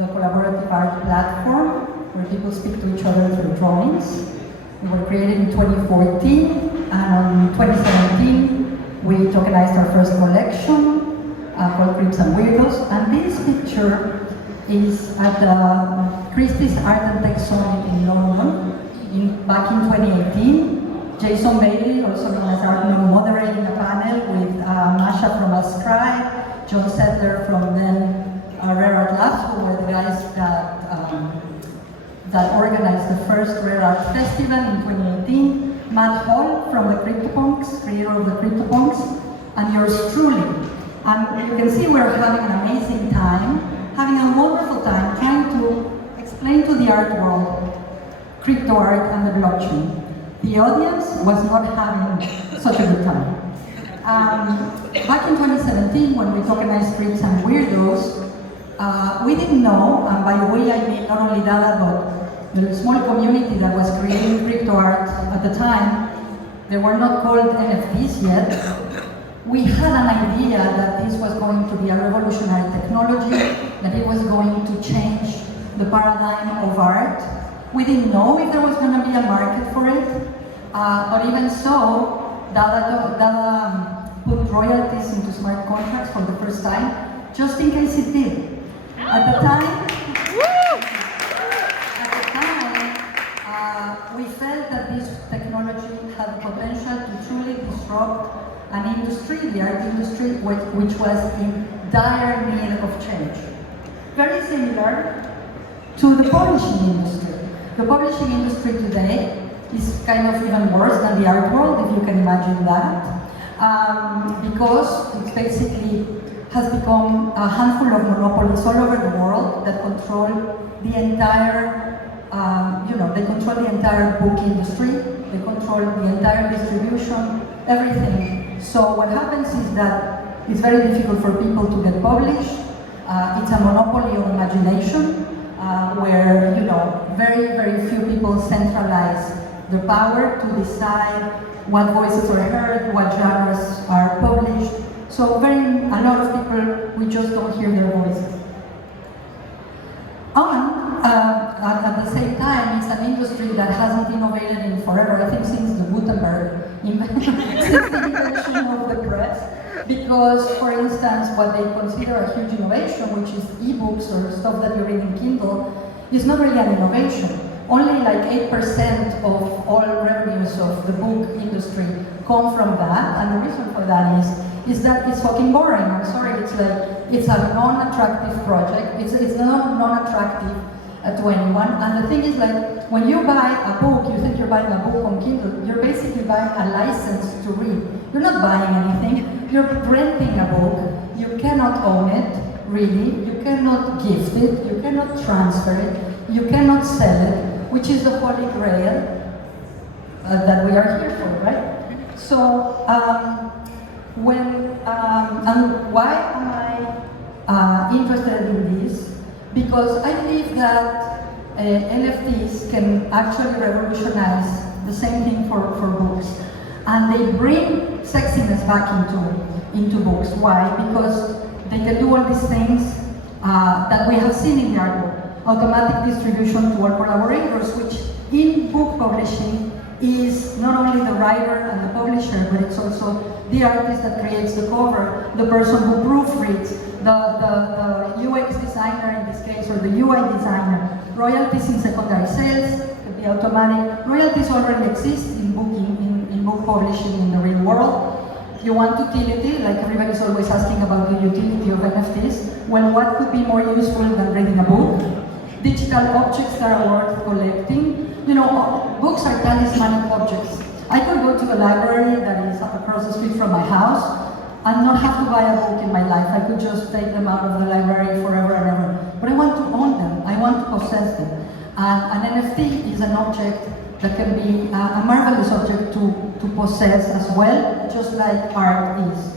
the collaborative art platform where people speak to each other through drawings. We were created in 2014, and in 2017 we tokenized our first collection called Creeps and Weirdos. And this picture is at the Christie's Art and Tech Summit in London back in 2018. Jason Bailey, also known as Art, moderating a panel with Masha from Ascribe, John Settler from then Rare Art Labs, who were the guys that organized the first Rare Art Festival in 2018, Matt Hall from the CryptoPunks, creator of the CryptoPunks, and yours truly. And you can see we're having an amazing time, having a wonderful time trying to explain to the art world crypto art and the blockchain. The audience was not having such a good time. Back in 2017, when we tokenized Creeps and Weirdos, we didn't know, and by the way I mean not only Dada, but the small community that was creating crypto art at the time, they were not called NFTs yet. We had an idea that this was going to be a revolutionary technology, that it was going to change the paradigm of art. We didn't know if there was going to be a market for it, but even so, Dada put royalties into smart contracts for the first time, just in case it did. At the time, we felt that this technology had the potential to truly disrupt an industry, the art industry, which was in dire need of change. Very similar to the publishing industry. The publishing industry today is kind of even worse than the art world, if you can imagine that, because it basically has become a handful of monopolies all over the world that control the entire, they control the entire book industry, they control the entire distribution, everything. So what happens is that it's very difficult for people to get published. It's a monopoly of imagination, where very, very few people centralize the power to decide what voices are heard, what genres are published. So a lot of people, we just don't hear their voices. At the same time, it's an industry that hasn't innovated in forever, I think since the Gutenberg invention of the press. Because, for instance, what they consider a huge innovation, which is ebooks or stuff that you read in Kindle, is not really an innovation. Only like 8% of all revenues of the book industry come from that, and the reason for that is that it's fucking boring. I'm sorry, it's a non-attractive project. It's non-attractive to anyone. And the thing is, like, when you buy a book, you think you're buying a book on Kindle, you're basically buying a license to read. You're not buying anything, you're renting a book. You cannot own it, really. You cannot gift it, you cannot transfer it, you cannot sell it, which is the holy grail that we are here for, right? So, and why am I interested in this? Because I believe that NFTs can actually revolutionize the same thing for books. And they bring sexiness back into books. Why? Because they can do all these things that we have seen in the art world. Automatic distribution to our collaborators, which in book publishing is not only the writer and the publisher, but it's also the artist that creates the cover, the person who proofreads, the UX designer in this case, or the UI designer. Royalties in secondary sales can be automatic. Royalties already exist in book publishing in the real world. You want utility, like everybody's always asking about the utility of NFTs. Well, what could be more useful than reading a book? Digital objects that are worth collecting. Books are talismanic objects. I could go to the library that is across the street from my house and not have to buy a book in my life. I could just take them out of the library forever and ever. But I want to own them. I want to possess them. And an NFT is an object that can be a marvelous object to possess as well, just like art is.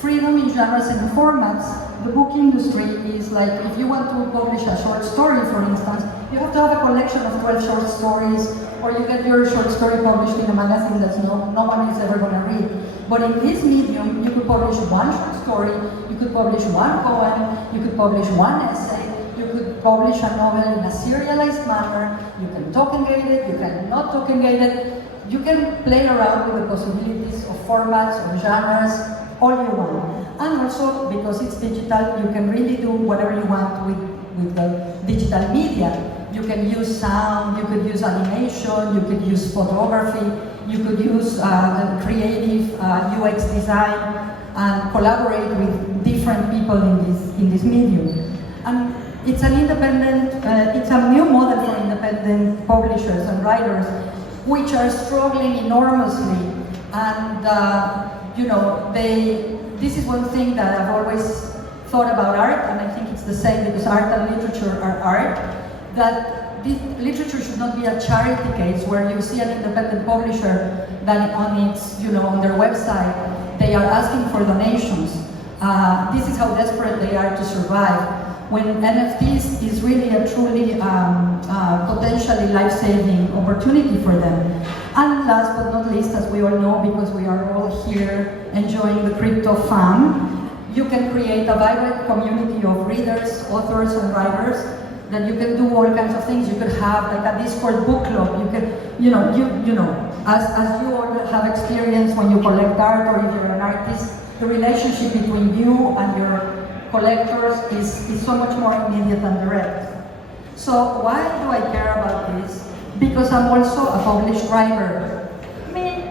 Freedom in genres and formats. The book industry is like, if you want to publish a short story, for instance, you have to have a collection of 12 short stories, or you get your short story published in a magazine that no one is ever going to read. But in this medium, you could publish one short story, you could publish one poem, you could publish one essay, you could publish a novel in a serialized manner. You can tokengate it, you can not tokengate it. You can play around with the possibilities of formats, of genres, all you want. And also, because it's digital, you can really do whatever you want with the digital media. You can use sound, you could use animation, you could use photography, you could use creative UX design, and collaborate with different people in this medium. And it's an independent, it's a new model for independent publishers and writers, which are struggling enormously. And you know, this is one thing that I've always thought about art, and I think it's the same because art and literature are art, that this literature should not be a charity case where you see an independent publisher that on its, you know, on their website, they are asking for donations. This is how desperate they are to survive. When NFTs is really a truly potentially life-saving opportunity for them. And last but not least, as we all know, because we are all here enjoying the crypto fun, you can create a vibrant community of readers, authors, and writers that you can do all kinds of things. You could have like a Discord book club. You could, you know, as you all have experienced when you collect art, or if you're an artist, the relationship between you and your collectors is so much more immediate and direct. So why do I care about this? Because I'm also a published writer. Me.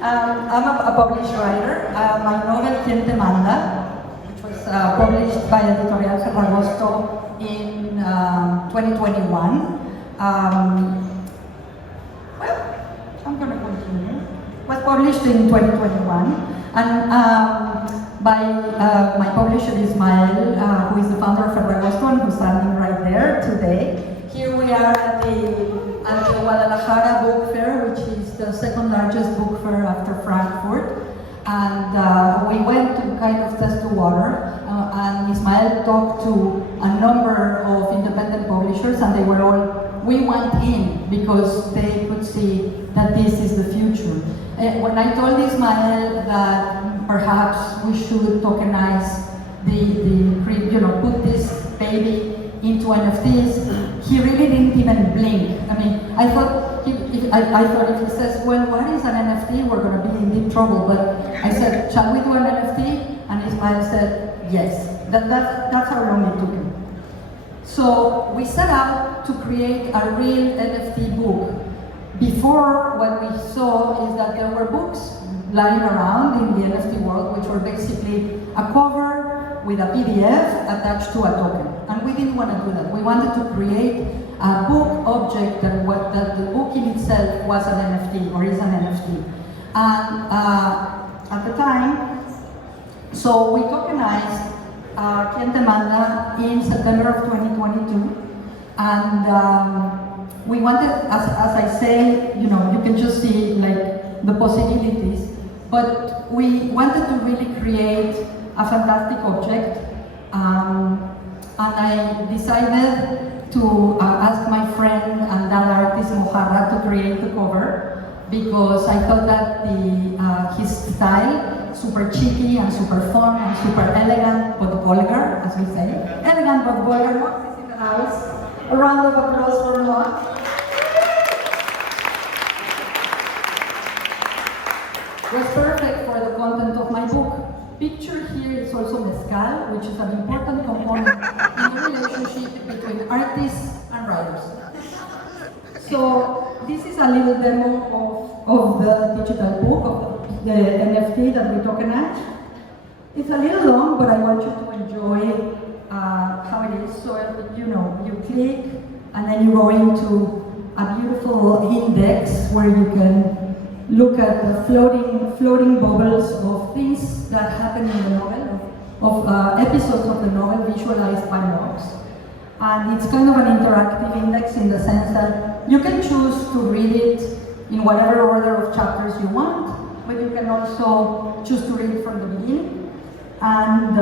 I'm a published writer. My novel, Quien Te Manda, which was published by Editorial Ferragosto in 2021. Well, I'm going to continue. Was published in 2021. And by my publisher Ismael, who is the founder of Ferragosto and who's standing right there today. Here we are at the Guadalajara Book Fair, which is the second largest book fair after Frankfurt. And we went to kind of test the water, and Ismael talked to a number of independent publishers, and they were all, we want in, because they could see that this is the future. When I told Ismael that perhaps we should tokenize put this baby into NFTs, he really didn't even blink. I mean, I thought if he says, well, what is an NFT? We're going to be in deep trouble. But I said, shall we do an NFT? And Ismael said, yes. That's how long it took him. So we set out to create a real NFT book. Before, what we saw is that there were books lying around in the NFT world, which were basically a cover with a PDF attached to a token. And we didn't want to do that. We wanted to create a book object that the book in itself was an NFT, or is an NFT. And at the time, so we tokenized Quien Te Manda in September of 2022. And we wanted, as I say, you know, you can just see like the possibilities, but we wanted to really create a fantastic object. And I decided to ask my friend and dada artist Mojarra to create the cover, because I thought that his style, super cheeky and super fun and super elegant but vulgar, as we say, elegant but vulgar. Mox is in the house. A round of applause for Mox. Was perfect for the content of my book. Pictured here is also mezcal, which is an important component in the relationship between artists and writers. So this is a little demo of the digital book, of the NFT that we tokenized. It's a little long, but I want you to enjoy how it is. So you know, you click and then you go into a beautiful index where you can look at the floating bubbles of things that happen in the novel, of episodes of the novel visualized by Mox. And it's kind of an interactive index in the sense that you can choose to read it in whatever order of chapters you want, but you can also choose to read it from the beginning. And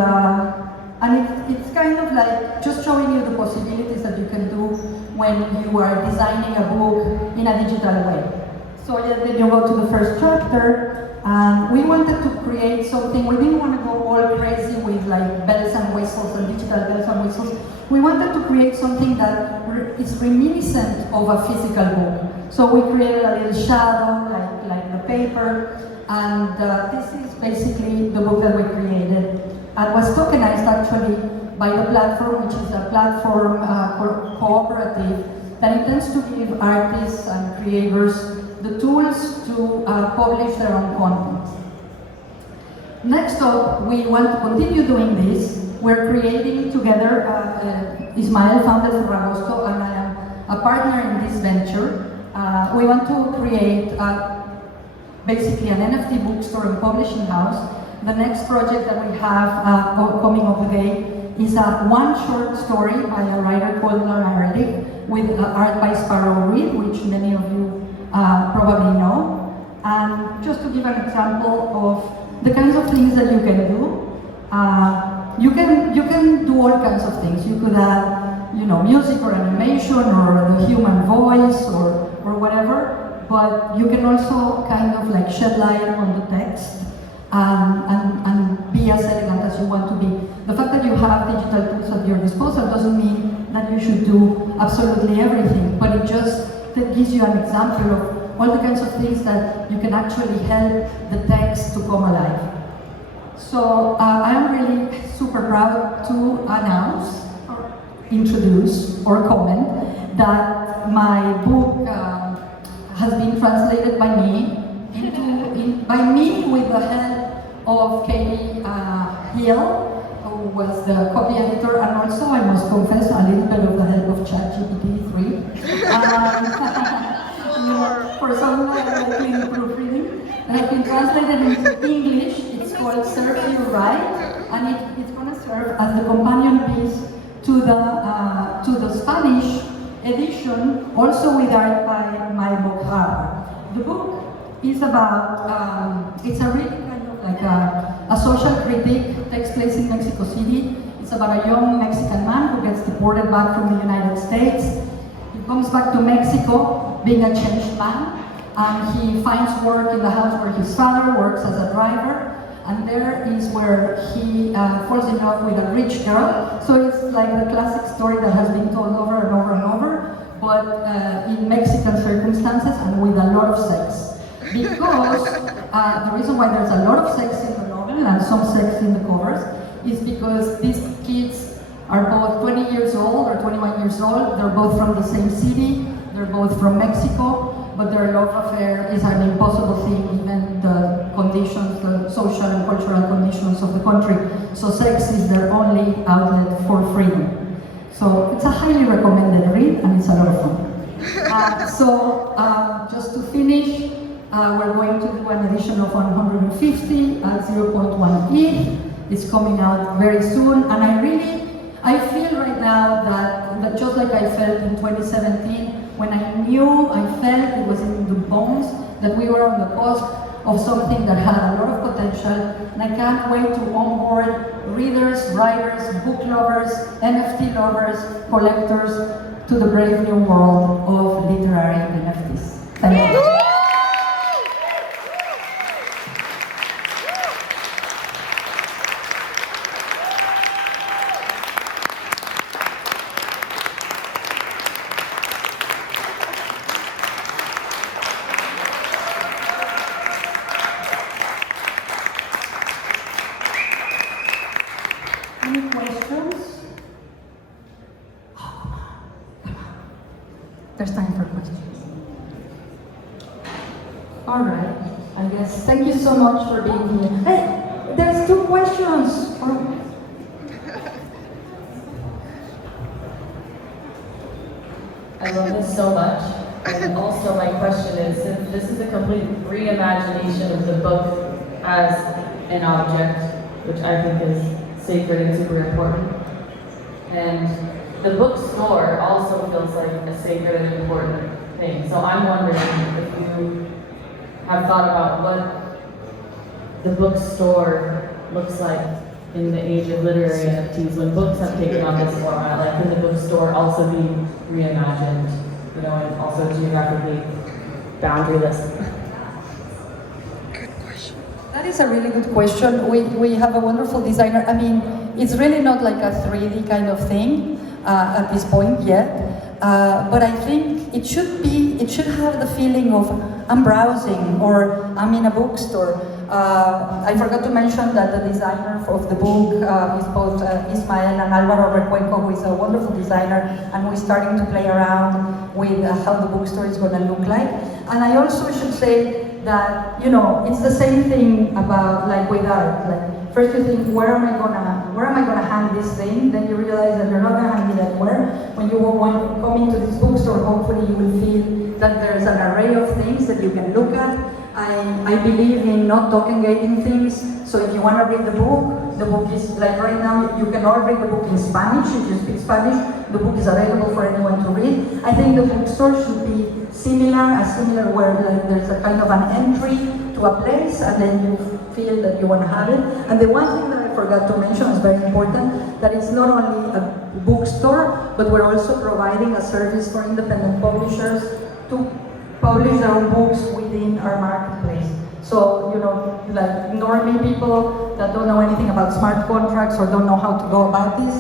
it's kind of like just showing you the possibilities that you can do when you are designing a book in a digital way. So then you go to the first chapter, and we wanted to create something. We didn't want to go all crazy with like bells and whistles and digital bells and we wanted to create something that is reminiscent of a physical book. So we created a little shadow, like the paper, and this is basically the book that we created. And was tokenized actually by the platform, which is a platform cooperative that intends to give artists and creators the tools to publish their own content. Next up, we want to continue doing this. We're creating together, Ismael founded Ferragosto, and I am a partner in this venture. We want to create basically an NFT bookstore and publishing house. The next project that we have coming up today is one short story by a writer called Laura Ehrlich with art by Sparrow Reed, which many of you probably know. And just to give an example of the kinds of things that you can do, you can do all kinds of things. You could add, music or animation or the human voice or whatever, but you can also kind of like shed light on the text and be as elegant as you want to be. The fact that you have digital tools at your disposal doesn't mean that you should do absolutely everything, but it just gives you an example of all the kinds of things that you can actually help the text to come alive. So I am really super proud to announce, or introduce, or comment that my book has been translated by me with the help of Katie Hill, who was the copy editor, and also, I must confess, a little bit of the help of ChatGPT 3. For some clean proofreading. And it's been translated into English. It's called Serve You Right, and it's going to serve as the companion piece to the Spanish edition, also with art by my book. The book is about, it's a really kind of like a social critique, takes place in Mexico City. It's about a young Mexican man who gets deported back from the United States. He comes back to Mexico being a changed man, and he finds work in the house where his father works as a driver, and there is where he falls in love with a rich girl. So it's like the classic story that has been told over and over and over, but in Mexican circumstances and with a lot of sex. Because the reason why there's a lot of sex in the novel and some sex in the covers is because these kids are both 20 years old or 21 years old, they're both from the same city, they're both from Mexico, but their love affair is an impossible thing given the conditions, the social and cultural conditions of the country. So sex is their only outlet for freedom. So it's a highly recommended read, and it's a lot of fun. Just to finish, we're going to do an edition of 150 at 0.1 ETH. It's coming out very soon, and I feel right now that just like I felt in 2017, when I felt it was in the bones that we were on the cusp of something that had a lot of potential, and I can't wait to onboard readers, writers, book lovers, NFT lovers, collectors to the brave new world of literary NFTs. Thank you. Any questions? Oh, come on. There's time for questions. All right. I guess. Thank you so much for being here. Hey, there's 2 questions. I love this so much. And also my question is, since this is a complete reimagination of the book as an object, which I think is sacred and super important, and the bookstore also feels like a sacred and important thing. So I'm wondering if you have thought about what the bookstore looks like in the age of literary NFTs, when books have taken on this format, like can the bookstore also be reimagined, and also geographically boundaryless? That is a really good question. We have a wonderful designer. I mean, it's really not like a 3D kind of thing. at this point yet. But I think it should have the feeling of I'm browsing or I'm in a bookstore. I forgot to mention that the designer of the book is both Ismael and Alvaro Recuenco, who is a wonderful designer, and we're starting to play around with how the bookstore is going to look like. And I also should say that, you know, it's the same thing about like with art. Like, first you think, where am I gonna hang this thing? Then you realize that you're not gonna hang it anywhere. When you come into this bookstore, hopefully you will feel that there's an array of things that you can look at. I believe in not tokengating things. So if you want to read the book is like right now. You can all read the book in Spanish if you speak Spanish. The book is available for anyone to read. I think the bookstore should be similar where like, there's a kind of an entry to a place, and then you feel that you want to have it. And the one thing that I forgot to mention is very important, that it's not only a bookstore, but we're also providing a service for independent publishers to publish their own books within our marketplace. So, you know, like normally people that don't know anything about smart contracts or don't know how to go about this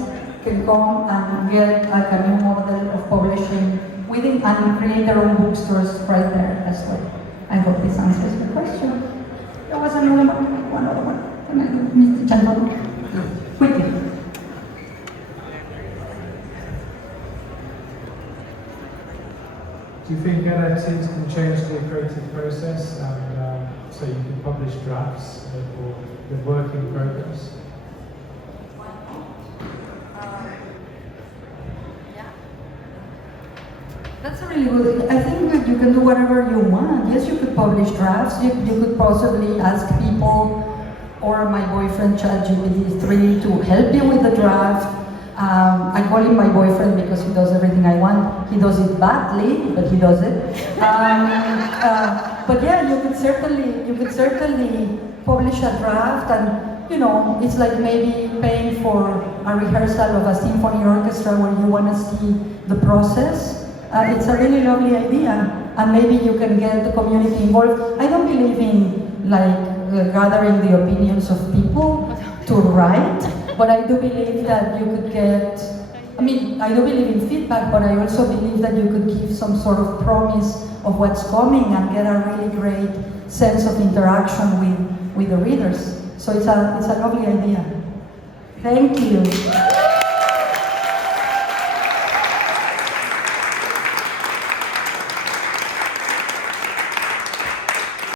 can come and get like a new model of publishing within and create their own bookstores right there as well. I hope this answers the question. There was another one. Can I do Mr. Chandler? Quickly. Do you think NFTs can change the creative process, and so you can publish drafts or the work in progress? That's a really good. I think that you can do whatever you want. Yes, you could publish drafts. You could possibly ask people or my boyfriend ChatGPT-3 to help you with the draft. I call him my boyfriend because he does everything I want. He does it badly, but he does it. But yeah, you could certainly publish a draft, and you know, it's like maybe paying for a rehearsal of a symphony orchestra where you want to see the process. It's a really lovely idea, and maybe you can get the community involved. I don't believe in like gathering the opinions of people to write, but I do believe that you could get, I do believe in feedback, but I also believe that you could give some sort of promise of what's coming and get a really great sense of interaction with the readers. So it's a lovely idea. Thank you.